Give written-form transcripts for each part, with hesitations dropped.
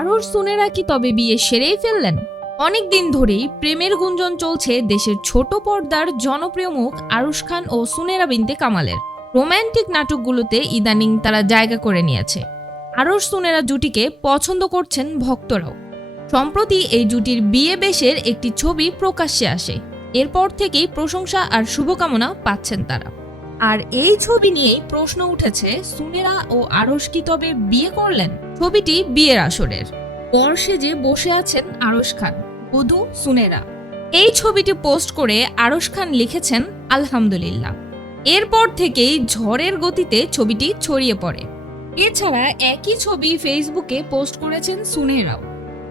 আরশ সুনেরা কি তবে বিয়ে সেরেই ফেললেন? অনেকদিন ধরেই প্রেমের গুঞ্জন চলছে দেশের ছোট পর্দার জনপ্রিয় মুখ আরশ খান ও সুনেরা বিনতে কামালের। রোমান্টিক নাটকগুলোতে ইদানিং তারা জায়গা করে নিয়েছে। আরশ সুনেরা জুটিকে পছন্দ করছেন ভক্তরাও। সম্প্রতি এই জুটির বিয়ে বেশের একটি ছবি প্রকাশ্যে আসে। এরপর থেকেই প্রশংসা আর শুভকামনা পাচ্ছেন তারা। আর এই ছবি নিয়েই প্রশ্ন উঠেছে, সুনেরা ও আরশ কি তবে বিয়ে করলেন? ছবিটি বিয়ের আসরের। বর সেজে বসে আছেন আরশ খান, বধূ সুনেরা। এই ছবিটি পোস্ট করে আরশ খান লিখেছেন আলহামদুলিল্লাহ। এরপর থেকেই ঝড়ের গতিতে ছবিটি ছড়িয়ে পড়ে। এছাড়া একই ছবি ফেসবুকে পোস্ট করেছেন সুনেরাও।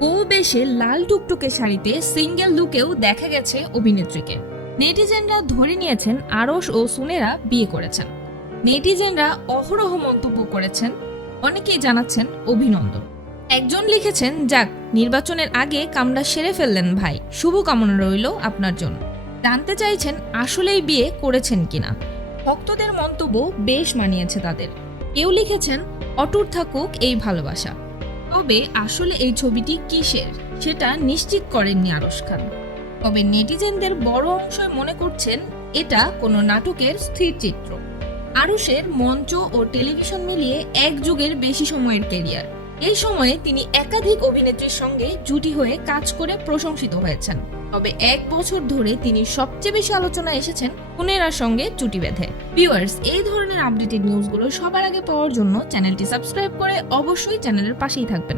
বউ বেশে লাল টুকটুকে শাড়িতে সিঙ্গেল লুকেও দেখা গেছে অভিনেত্রীকে। নেটিজেনরা ধরে নিয়েছেন আরশ ও সুনেরা বিয়ে করেছেন। নেটিজেনরা অহরহ মন্তব্য করেছেন, অনেকেই জানাচ্ছেন অভিনন্দন। একজন লিখেছেন, যাক, নির্বাচনের আগে কামড়া সেরে ফেললেন ভাই, শুভকামনা রইল আপনার জন্য। জানতে চাইছেন আসলেই বিয়ে করেছেন কিনা। ভক্তদের মন্তব্য বেশ মানিয়েছে তাদের। কেউ লিখেছেন, অটুট থাকুক এই ভালোবাসা। তবে আসলে এই ছবিটি কিসের সেটা নিশ্চিত করেননি আরশ খান। তবে নেটিজেনদের বড় অংশই মনে করছেন এটা কোনো নাটকের স্থির চিত্র। আরশের মঞ্চ ও টেলিভিশন মিলিয়ে এক যুগের বেশি সময়ের ক্যারিয়ার। এই সময়ে তিনি একাধিক অভিনেত্রীর সঙ্গে জুটি হয়ে কাজ করে প্রশংসিত হয়েছেন। তবে 1 বছর ধরে তিনি সবচেয়ে বেশি আলোচনায় এসেছেন সুনেরার সঙ্গে জুটি বেঁধে। ভিউয়ার্স, এই ধরনের আপডেটেড নিউজগুলো সবার আগে পাওয়ার জন্য চ্যানেলটি সাবস্ক্রাইব করে অবশ্যই চ্যানেলের পাশেই থাকবেন।